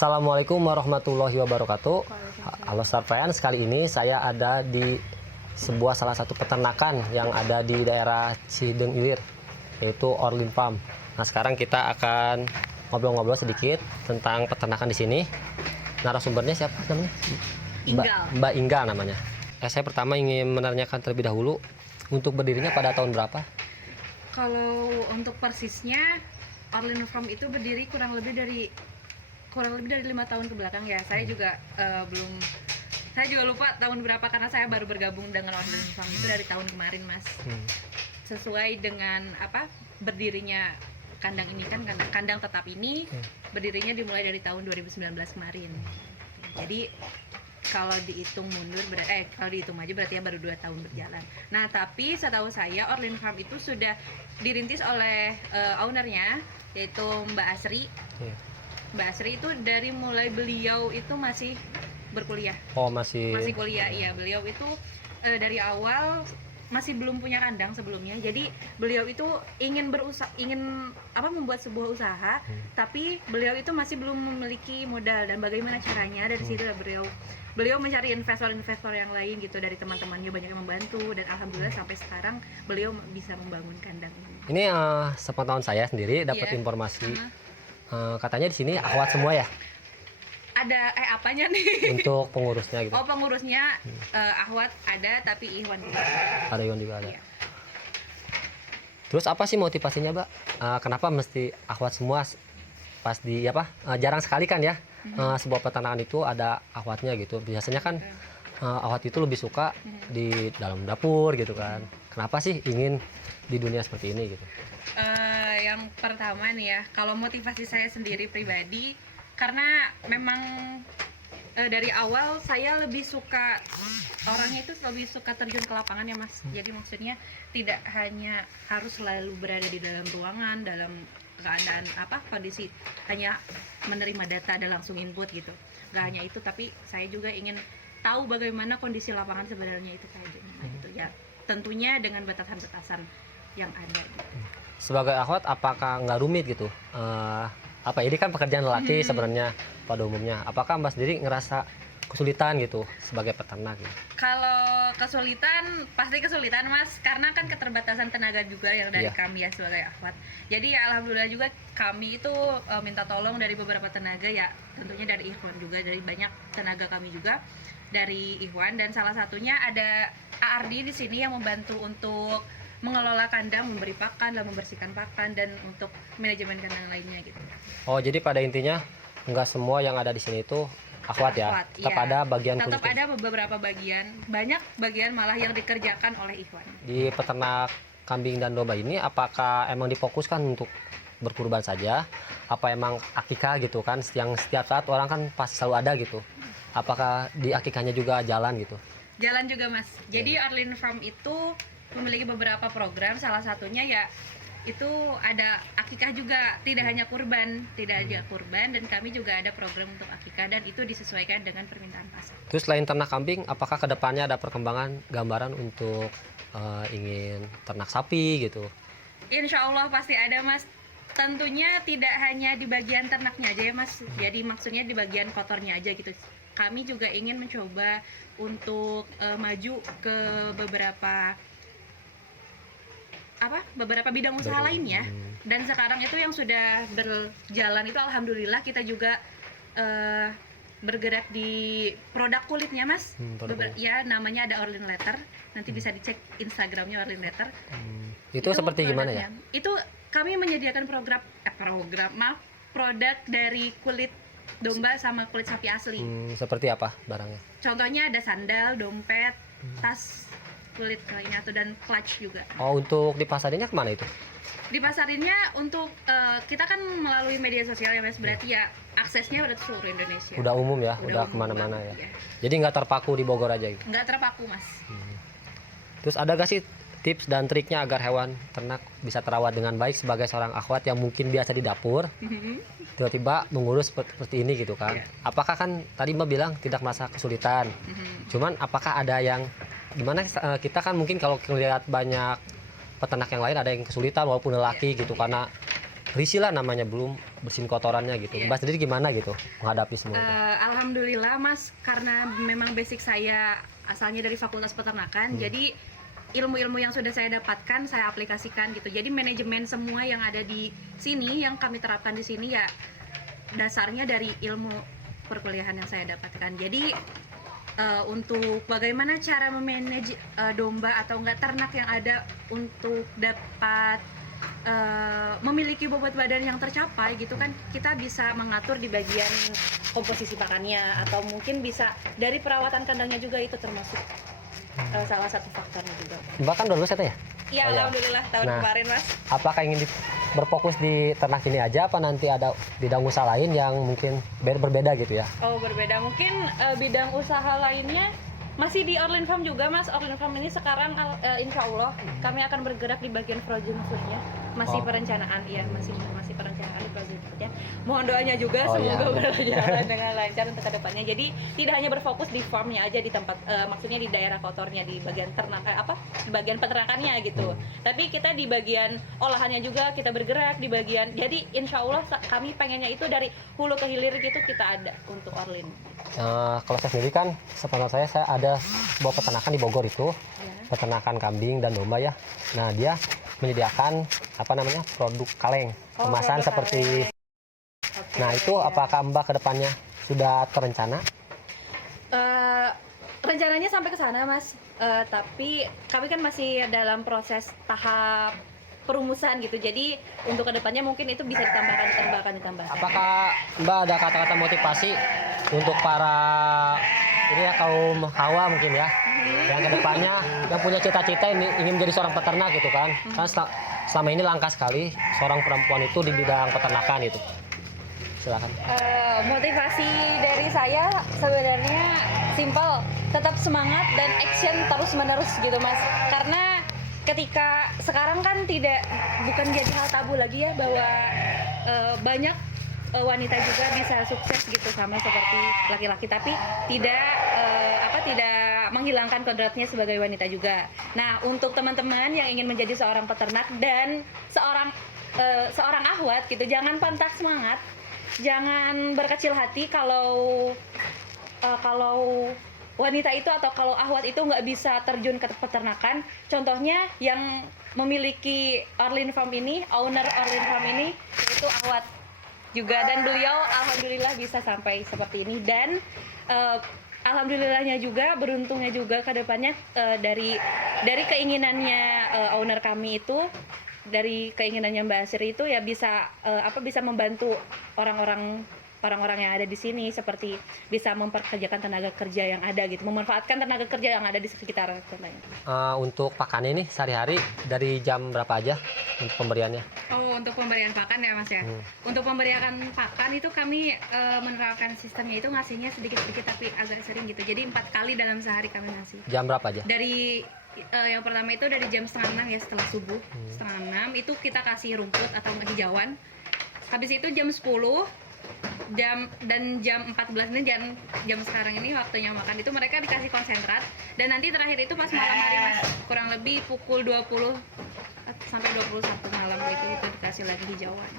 Assalamualaikum warahmatullahi wabarakatuh. Halo Sarpayan, kali ini saya ada di salah satu peternakan yang ada di daerah Cideng Ilir, yaitu Orlin Farm. Nah, sekarang kita akan ngobrol-ngobrol sedikit tentang peternakan di sini. Narasumbernya siapa namanya? Mbak Ingga namanya. Saya pertama ingin menanyakan terlebih dahulu, untuk berdirinya pada tahun berapa? Kalau untuk persisnya, Orlin Farm itu berdiri kurang lebih dari 5 tahun ke belakang ya. Saya juga saya juga lupa tahun berapa karena saya baru bergabung dengan Orlin Farm itu dari tahun kemarin, Mas. Sesuai dengan berdirinya kandang ini kan, kandang tetap ini berdirinya dimulai dari tahun 2019 kemarin. Jadi kalau dihitung mundur kalau dihitung maju berarti ya baru 2 tahun berjalan. Nah, tapi setahu saya Orlin Farm itu sudah dirintis oleh ownernya, yaitu Mbak Asri. Mbak Asri itu dari mulai beliau itu masih berkuliah. Oh, masih kuliah, iya. Beliau itu dari awal masih belum punya kandang sebelumnya. Jadi beliau itu ingin membuat sebuah usaha, tapi beliau itu masih belum memiliki modal, dan bagaimana caranya. Dari situ beliau mencari investor-investor yang lain gitu, dari teman-temannya banyak yang membantu, dan alhamdulillah sampai sekarang beliau bisa membangun kandang ini. Ini sepengetahuan saya sendiri dapat informasi. Katanya di sini akhwat semua ya? Ada apanya nih? Untuk pengurusnya gitu. Oh, pengurusnya akhwat ada, tapi Ikhwan juga. Ada Ikhwan juga ada. Iya. Terus apa sih motivasinya, Mbak? Kenapa mesti akhwat semua? Pas di jarang sekali kan ya sebuah peternakan itu ada akhwatnya gitu. Biasanya kan akhwat itu lebih suka di dalam dapur gitu kan. Kenapa sih ingin di dunia seperti ini gitu? Yang pertama nih ya, kalau motivasi saya sendiri pribadi, karena memang dari awal saya lebih suka, orangnya itu lebih suka terjun ke lapangan ya, Mas. Jadi maksudnya tidak hanya harus selalu berada di dalam ruangan, dalam keadaan kondisi hanya menerima data dan langsung input gitu. Gak hanya itu, tapi saya juga ingin tahu bagaimana kondisi lapangan sebenarnya itu kayak gimana gitu ya. Tentunya dengan batasan-batasan yang ada gitu. Sebagai akhwat, apakah nggak rumit gitu? Ini kan pekerjaan lelaki sebenarnya pada umumnya. Apakah Mbak sendiri ngerasa kesulitan gitu sebagai peternak gitu? Kalau kesulitan, pasti kesulitan, Mas, karena kan keterbatasan tenaga juga yang dari kami ya sebagai akhwat. Jadi ya alhamdulillah juga kami itu minta tolong dari beberapa tenaga ya, tentunya dari Ikhwan juga, dari banyak tenaga kami juga dari Ikhwan, dan salah satunya ada Ardi di sini yang membantu untuk mengelola kandang, memberi pakan, dan membersihkan pakan, dan untuk manajemen kandang lainnya gitu. Oh, jadi pada intinya nggak semua yang ada di sini itu akhwat ya? Tetap ada bagian Tetap ada beberapa bagian, banyak bagian malah yang dikerjakan oleh Ikhwan. Di peternak kambing dan domba ini apakah emang difokuskan untuk berkurban saja? Apa emang akikah gitu kan, yang setiap saat orang kan pasti selalu ada gitu? Apakah di akikahnya juga jalan gitu? Jalan juga, Mas. Jadi Orlin Farm itu memiliki beberapa program, salah satunya ya itu ada akikah juga, tidak hanya kurban, dan kami juga ada program untuk akikah, dan itu disesuaikan dengan permintaan pasar. Terus selain ternak kambing, apakah kedepannya ada perkembangan gambaran untuk ingin ternak sapi gitu? Insya Allah pasti ada, Mas. Tentunya tidak hanya di bagian ternaknya aja ya, Mas. Jadi maksudnya di bagian kotornya aja gitu. Kami juga ingin mencoba untuk maju ke beberapa bidang usaha lainnya, dan sekarang itu yang sudah berjalan itu alhamdulillah kita juga bergerak di produk kulitnya, Mas. Ya, namanya ada Orlin Leather, nanti bisa dicek Instagramnya Orlin Leather. Itu seperti gimana ya? Itu kami menyediakan produk dari kulit domba sama kulit sapi asli. Seperti apa barangnya? Contohnya ada sandal, dompet, tas kulit lainnya tuh, dan clutch juga. Oh, untuk dipasarinnya kemana itu? Dipasarinnya untuk kita kan melalui media sosial ya, Mas. Berarti ya aksesnya udah seluruh Indonesia. Udah umum ya, udah kemana-mana ya. Jadi nggak terpaku di Bogor aja gitu? Nggak terpaku, Mas. Terus ada gak sih tips dan triknya agar hewan ternak bisa terawat dengan baik sebagai seorang akhwat yang mungkin biasa di dapur, tiba-tiba mengurus seperti ini gitu kan? Apakah kan tadi Mbak bilang tidak merasa kesulitan, cuman apakah ada yang gimana, kita kan mungkin kalau melihat banyak peternak yang lain ada yang kesulitan walaupun lelaki gitu, karena risih lah namanya, belum bersihin kotorannya gitu. Iya. Mbak sendiri gimana gitu menghadapi semua itu? Alhamdulillah Mas, karena memang basic saya asalnya dari Fakultas Peternakan, jadi ilmu-ilmu yang sudah saya dapatkan saya aplikasikan gitu. Jadi manajemen semua yang ada di sini, yang kami terapkan di sini ya dasarnya dari ilmu perkuliahan yang saya dapatkan. Jadi untuk bagaimana cara memanage domba atau enggak ternak yang ada untuk dapat memiliki bobot badan yang tercapai gitu kan, kita bisa mengatur di bagian komposisi pakannya, atau mungkin bisa dari perawatan kandangnya juga, itu termasuk salah satu faktornya juga. Mbak kan udah lulus ya? Iya, Oh, ya. alhamdulillah tahun Nah, kemarin Mas. Apakah ingin berfokus di ternak ini aja, apa nanti ada bidang usaha lain yang mungkin berbeda gitu ya? Oh, berbeda. Mungkin bidang usaha lainnya masih di Orlin Farm juga Mas. Orlin Farm ini sekarang insya Allah kami akan bergerak di bagian frozen foodnya. Masih Oh. perencanaan, iya masih perencanaan di frozen foodnya. Mohon doanya juga Oh, semoga iya. berjalan dengan lancar untuk kedepannya. Jadi tidak hanya berfokus di farmnya aja, di tempat maksudnya di daerah kotornya, di bagian ternak di bagian peternakannya gitu. Tapi kita di bagian olahannya juga kita bergerak di bagian. Jadi insya Allah kami pengennya itu dari hulu ke hilir gitu kita ada untuk Orlin. Kalau saya sendiri kan, sepengetahuan saya ada sebuah peternakan di Bogor itu, Ya. peternakan kambing dan domba ya. Nah, dia menyediakan produk kaleng kemasan produk seperti. kaleng. Oke, Nah, itu ya. apakah Mbak kedepannya sudah terencana? Rencananya sampai ke sana Mas, tapi kami kan masih dalam proses tahap perumusan gitu. Jadi untuk kedepannya mungkin itu bisa ditambahkan. Apakah Mbak ada kata-kata motivasi untuk para ini ya, kaum hawa mungkin ya, yang kedepannya yang punya cita-cita ini ingin menjadi seorang peternak gitu kan? Kan selama ini langka sekali seorang perempuan itu di bidang peternakan itu. Silakan. Motivasi dari saya sebenarnya simple, tetap semangat dan action terus-menerus gitu Mas. Karena ketika sekarang kan bukan jadi hal tabu lagi ya, bahwa banyak wanita juga bisa sukses gitu sama seperti laki-laki, tapi tidak menghilangkan kodratnya sebagai wanita juga. Nah, untuk teman-teman yang ingin menjadi seorang peternak dan seorang ahwat gitu, jangan patah semangat, jangan berkecil hati kalau wanita itu atau kalau ahwat itu nggak bisa terjun ke peternakan. Contohnya yang memiliki Orlin Farm ini, owner Orlin Farm ini yaitu ahwat juga, dan beliau alhamdulillah bisa sampai seperti ini. Dan alhamdulillahnya juga, beruntungnya juga ke depannya dari keinginannya owner kami itu, dari keinginannya Mbak Asri itu ya bisa membantu orang-orang yang ada di sini, seperti bisa memperkerjakan tenaga kerja yang ada gitu, memanfaatkan tenaga kerja yang ada di sekitar contohnya. Untuk pakannya ini sehari-hari dari jam berapa aja untuk pemberiannya? Oh, untuk pemberian pakan ya Mas ya. Untuk pemberian pakan itu kami menerapkan sistemnya itu ngasihnya sedikit-sedikit tapi agak sering gitu. Jadi 4 kali dalam sehari kami ngasih. Jam berapa aja? Dari yang pertama itu dari jam 5:30 ya, setelah subuh. 5:30 itu kita kasih rumput atau hijauan. Habis itu jam 10 dan jam 14 ini jam sekarang ini waktunya makan itu mereka dikasih konsentrat, dan nanti terakhir itu pas malam hari Mas, kurang lebih pukul 20 sampai 21 malam itu dikasih lagi hijauan.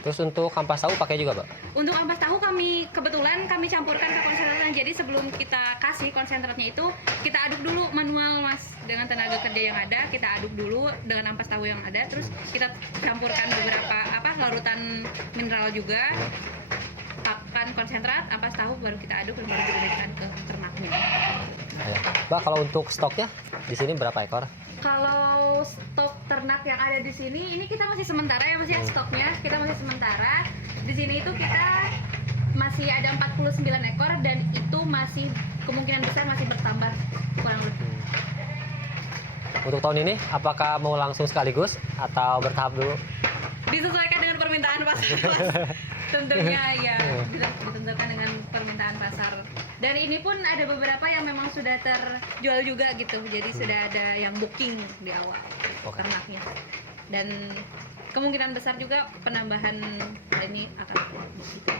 Terus untuk ampas tahu pakai juga, Pak? Untuk ampas tahu kebetulan kami campurkan ke konsentratnya. Jadi sebelum kita kasih konsentratnya itu kita aduk dulu manual Mas, dengan tenaga kerja yang ada. Kita aduk dulu dengan ampas tahu yang ada, terus kita campurkan beberapa larutan mineral juga, pakan konsentrat, ampas tahu, baru kita aduk dan baru diberikan ke ternaknya. Mbak, kalau untuk stoknya di sini berapa ekor? Kalau stok ternak yang ada di sini, ini kita masih sementara ya Mas ya, stoknya kita masih sementara. Di sini itu kita masih ada 49 ekor dan itu masih kemungkinan besar masih bertambah kurang lebih. Untuk tahun ini apakah mau langsung sekaligus atau bertahap dulu? Disesuaikan dengan permintaan pasar Mas. Tentunya ya, ditentukan dengan permintaan pasar. Dan ini pun ada beberapa yang memang sudah terjual juga gitu. Jadi sudah ada yang booking di awal ternaknya. Dan kemungkinan besar juga penambahan ini akan gitu.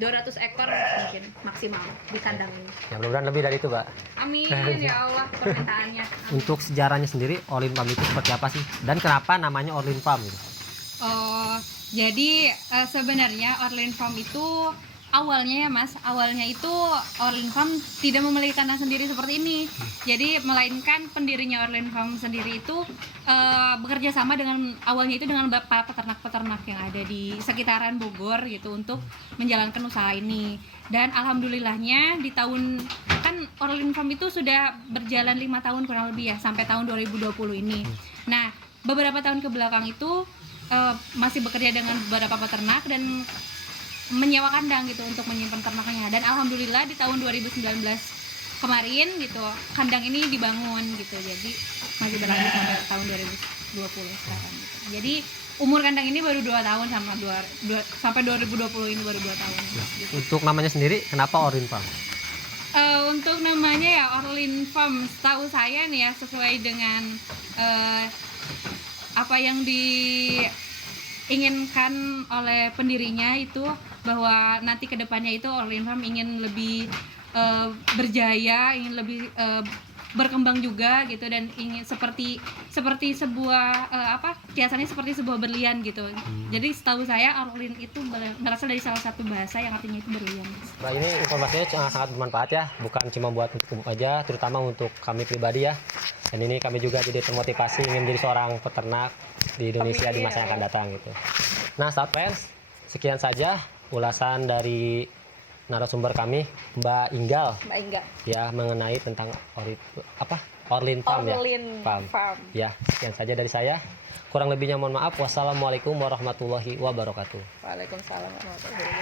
200 ekor mungkin maksimal di kandang ini. Ya, mudah-mudahan lebih dari itu, Mbak. Amin ya Allah permintaannya. Amin. Untuk sejarahnya sendiri, Orlin Farm itu seperti apa sih? Dan kenapa namanya Orlin Farm gitu? Jadi sebenarnya Orlin Farm itu awalnya ya Mas, awalnya itu Orlin Farm tidak memiliki kandang sendiri seperti ini. Jadi melainkan pendirinya Orlin Farm sendiri itu bekerja sama dengan awalnya itu dengan para peternak-peternak yang ada di sekitaran Bogor gitu untuk menjalankan usaha ini. Dan alhamdulillahnya di tahun kan Orlin Farm itu sudah berjalan 5 tahun kurang lebih ya sampai tahun 2020 ini. Nah, beberapa tahun ke belakang itu masih bekerja dengan beberapa peternak dan menyewa kandang gitu untuk menyimpan ternaknya. Dan alhamdulillah di tahun 2019 kemarin gitu kandang ini dibangun gitu. Jadi masih berlanjut sampai tahun 2020 sekarang gitu. Jadi umur kandang ini baru 2 tahun sampai 2020 ini baru 2 tahun gitu. Untuk namanya sendiri kenapa Orlin Farm? Untuk namanya ya Orlin Farm, setahu saya nih ya sesuai dengan apa yang diinginkan oleh pendirinya itu bahwa nanti kedepannya itu Orlin Farm ingin lebih berjaya, ingin lebih berkembang juga gitu dan ingin seperti sebuah kiasannya seperti sebuah berlian gitu. Jadi setahu saya Orlin itu berasal dari salah satu bahasa yang artinya itu berlian. Nah, ini informasinya sangat bermanfaat ya, bukan cuma buat untuk umum aja, terutama untuk kami pribadi ya. Dan ini kami juga jadi termotivasi ingin jadi seorang peternak di Indonesia di masa yang akan datang gitu. Nah, sahabat fans, sekian saja ulasan dari narasumber kami Mbak Inggal ya mengenai tentang Orlin Farm ya. Farm. Ya, sekian saja dari saya. Kurang lebihnya mohon maaf. Wassalamualaikum warahmatullahi wabarakatuh. Waalaikumsalam warahmatullahi wabarakatuh.